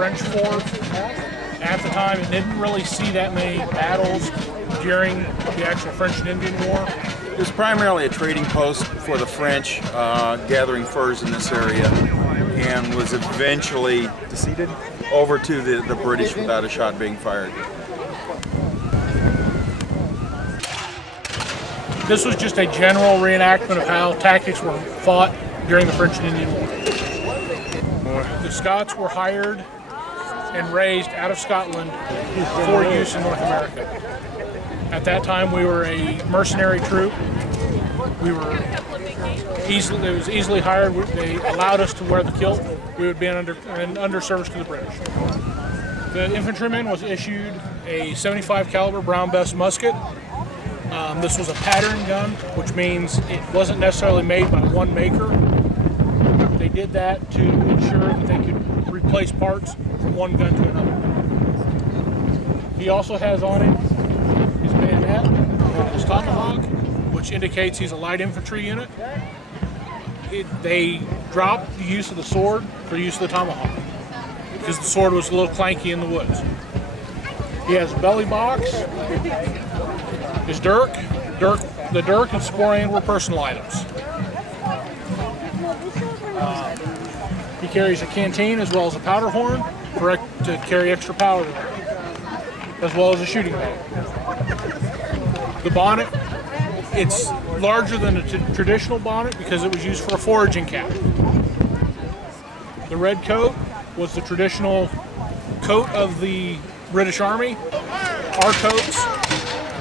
French fort. At the time, it didn't really see that many battles during the actual French and Indian War. It was primarily a trading post for the French, gathering furs in this area, and was eventually ceded over to the British without a shot being fired. This was just a general reenactment of how tactics were fought during the French and Indian War. The Scots were hired and raised out of Scotland for use in North America. At that time, we were a mercenary troop. It was easily hired. They allowed us to wear the kilt. We would be under service to the British. The infantryman was issued a 75 caliber Brown Bess musket. This was a pattern gun, which means it wasn't necessarily made by one maker. They did that to ensure that they could replace parts from one gun to another. He also has on him his bayonet and his tomahawk, which indicates he's a light infantry unit. They dropped the use of the sword for use of the tomahawk because the sword was a little clanky in the woods. He has a belly box, his dirk. The dirk and sporran were personal items. He carries a canteen as well as a powder horn to carry extra powder, as well as a shooting bag. The bonnet, it's larger than a traditional bonnet because it was used for a foraging cap. The red coat was the traditional coat of the British Army. Our coats,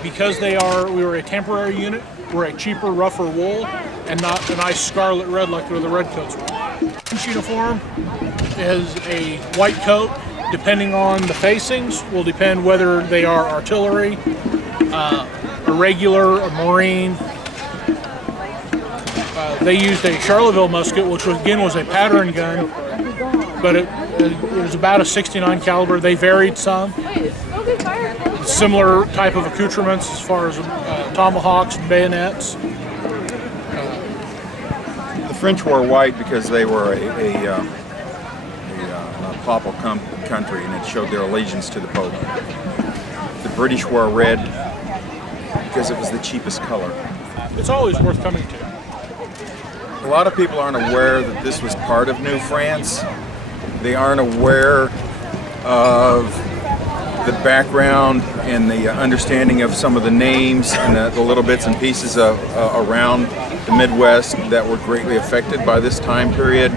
because we were a temporary unit, were a cheaper, rougher wool and not a nice scarlet red like the red coats were. Each uniform is a white coat. Depending on the facings, will depend whether they are artillery, a regular, a marine. They used a Charleville musket, which again was a pattern gun, but it was about a 69 caliber. They varied some. Similar type of accoutrements as far as tomahawks and bayonets. The French wore white because they were a papal country, and it showed their allegiance to the Pope. The British wore red because it was the cheapest color. It's always worth coming to. A lot of people aren't aware that this was part of New France. They aren't aware of the background and the understanding of some of the names and the little bits and pieces around the Midwest that were greatly affected by this time period.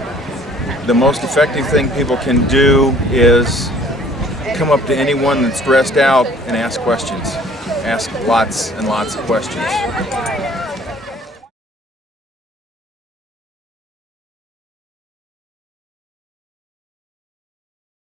The most effective thing people can do is come up to anyone that's dressed out and ask questions. Ask lots and lots of questions.